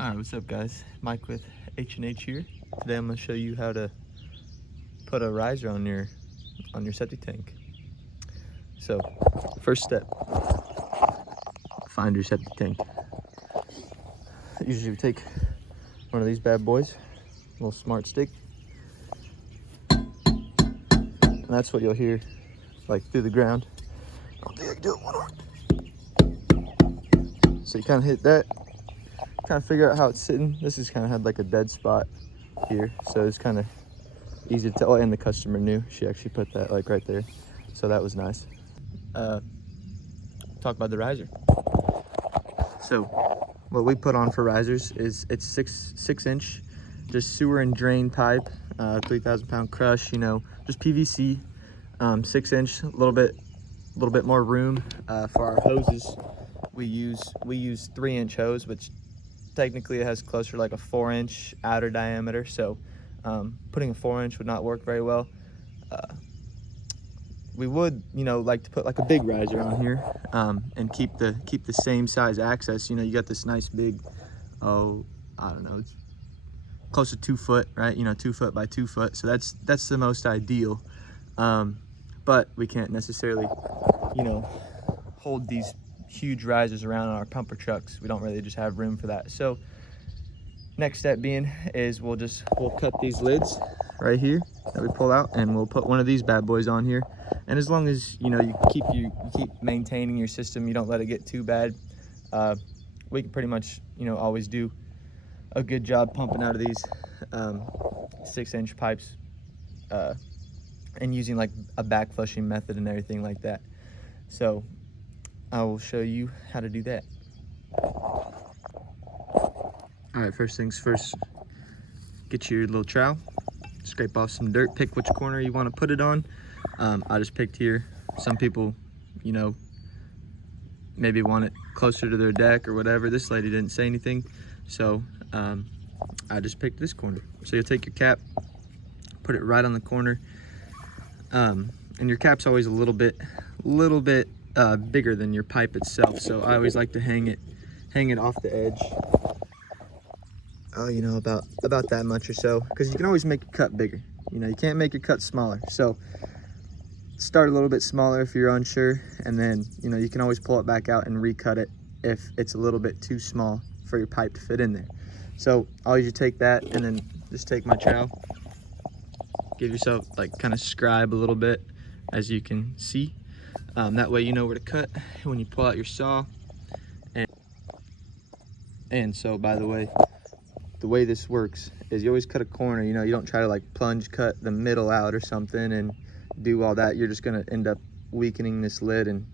Alright, what's up guys? Mike with H&H here. Today I'm going to show you how to put a riser on your septic tank. So, first step, find your septic tank. Usually we take one of these bad boys, a little smart stick, and that's what you'll hear like through the ground. I don't think I can do it one arm. So you kind of hit that, kind of figure out how it's sitting. This has kind of had like a dead spot here, so it's kind of easy to tell. And the customer knew, she actually put that like right there, so that was nice. Talk about the riser. So what we put on for risers is it's six inch, just sewer and drain pipe, 3,000 pound crush, you know, just PVC, 6 inch, a little bit more room. For our hoses, we use 3-inch hose, which technically it has closer to like a 4-inch outer diameter. So putting a 4-inch would not work very well. We would, you know, like to put like a big riser on here, and keep the same size access. You know, you got this nice big, I don't know, it's close to 2 foot, right? You know, 2 foot by 2 foot. So that's the most ideal. But we can't necessarily, you know, hold these huge risers around on our pumper trucks. We don't really just have room for that. So next step being is we'll cut these lids right here that we pull out, and we'll put one of these bad boys on here. And as long as, you know, you keep maintaining your system, you don't let it get too bad, we can pretty much, you know, always do a good job pumping out of these 6-inch pipes, and using like a back flushing method and everything like that. So I will show you how to do that. All right, first things first, get your little trowel, scrape off some dirt, pick which corner you want to put it on. I just picked here. Some people, you know, maybe want it closer to their deck or whatever. This lady didn't say anything, so I just picked this corner. So you'll take your cap, put it right on the corner, and your cap's always a little bit bigger than your pipe itself. So I always like to hang it off the edge. You know, about that much or so, because you can always make your cut bigger. You know, you can't make your cut smaller. So start a little bit smaller if you're unsure, and then, you know, you can always pull it back out and recut it if it's a little bit too small for your pipe to fit in there. So I'll usually take that and then just take my trowel, give yourself like kind of scribe a little bit, as you can see. That way you know where to cut when you pull out your saw. And so, by the way this works is you always cut a corner. You know, you don't try to like plunge cut the middle out or something and do all that. You're just gonna end up weakening this lid, and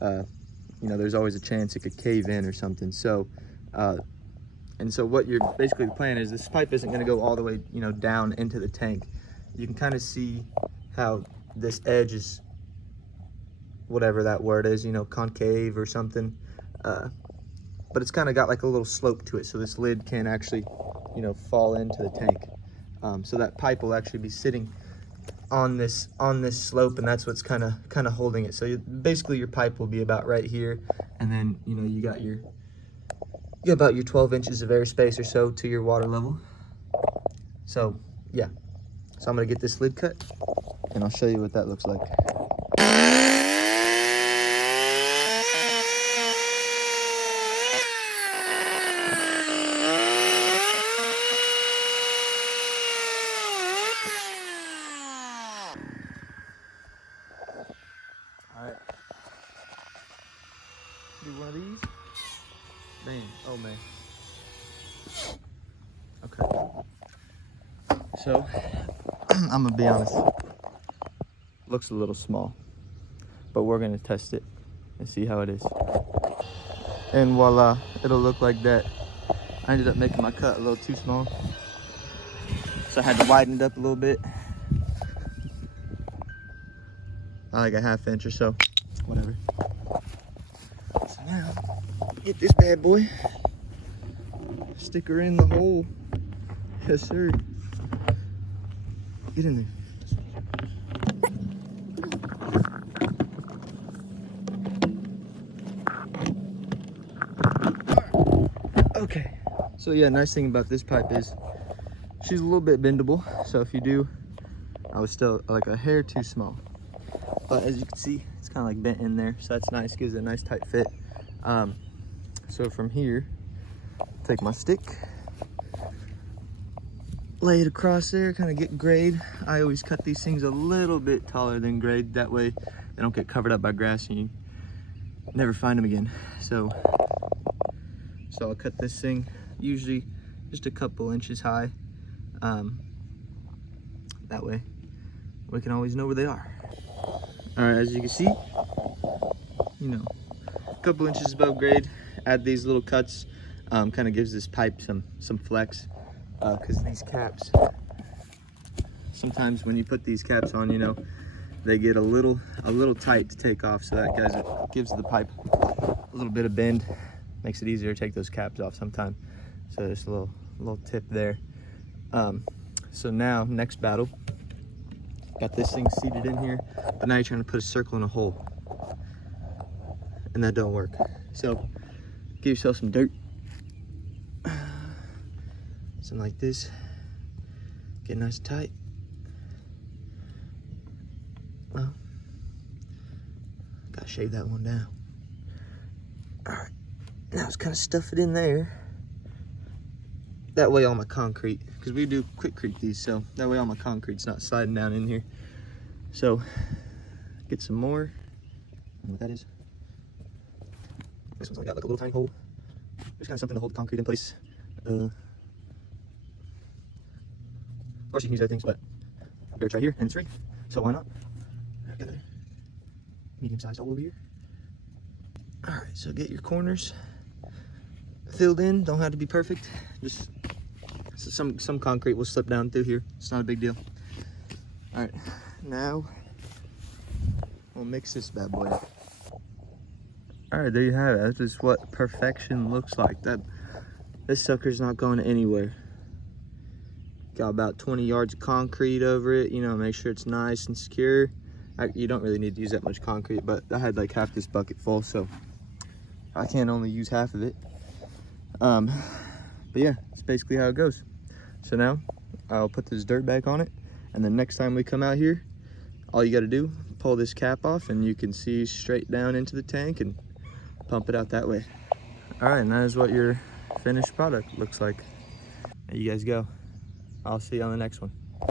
you know, there's always a chance it could cave in or something. So and so what you're basically, the plan is this pipe isn't gonna go all the way, you know, down into the tank. You can kind of see how this edge is, whatever that word is, you know, concave or something, but it's kind of got like a little slope to it, so this lid can actually, you know, fall into the tank. So that pipe will actually be sitting on this slope, and that's what's kind of holding it. So basically your pipe will be about right here, and then, you know, you got about your 12 inches of airspace or so to your water level. So yeah, so I'm gonna get this lid cut, and I'll show you what that looks like. All right, do one of these. Man, oh man. Okay. So I'm gonna be honest, looks a little small, but we're gonna test it and see how it is. And voila, it'll look like that. I ended up making my cut a little too small, so I had to widen it up a little bit, like a 1/2 inch or so, whatever. So now, get this bad boy, stick her in the hole. Yes sir, get in there. Okay, So yeah, nice thing about this pipe is she's a little bit bendable. So if you do, I was still like a hair too small. But as you can see, it's kind of like bent in there. So that's nice, gives it a nice tight fit. So from here, take my stick, lay it across there, kind of get grade. I always cut these things a little bit taller than grade. That way they don't get covered up by grass and you never find them again. So I'll cut this thing usually just a couple inches high. That way we can always know where they are. All right, as you can see, you know, a couple inches above grade, add these little cuts, kind of gives this pipe some flex, because these caps, sometimes when you put these caps on, you know, they get a little tight to take off. So that gives the pipe a little bit of bend, makes it easier to take those caps off sometime. So just a little tip there. So now, next battle, got this thing seated in here, but now you're trying to put a circle in a hole, and that don't work. So give yourself some dirt, something like this, get nice and tight. Well, gotta shave that one down. All right, now it's kind of stuff it in there. That way all my concrete, because we do quickcrete these, so that way all my concrete's not sliding down in here. So get some more. I don't know what that is. This one's only got like a little tiny hole. Just kind of something to hold the concrete in place. Of course you can use other things, but I better try here, and it's free, so why not? I've got a medium-sized hole over here. All right, so get your corners filled in. Don't have to be perfect. Just some concrete will slip down through here. It's not a big deal. All right, now we'll mix this bad boy up. All right, there you have it. That's just what perfection looks like. This sucker's not going anywhere. Got about 20 yards of concrete over it. You know, make sure it's nice and secure. You don't really need to use that much concrete, but I had like half this bucket full, so I can't only use half of it. But yeah, it's basically how it goes. So now I'll put this dirt back on it, and then next time we come out here, all you got to do, pull this cap off and you can see straight down into the tank and pump it out that way. All right, and that is what your finished product looks like. There you guys go. I'll see you on the next one.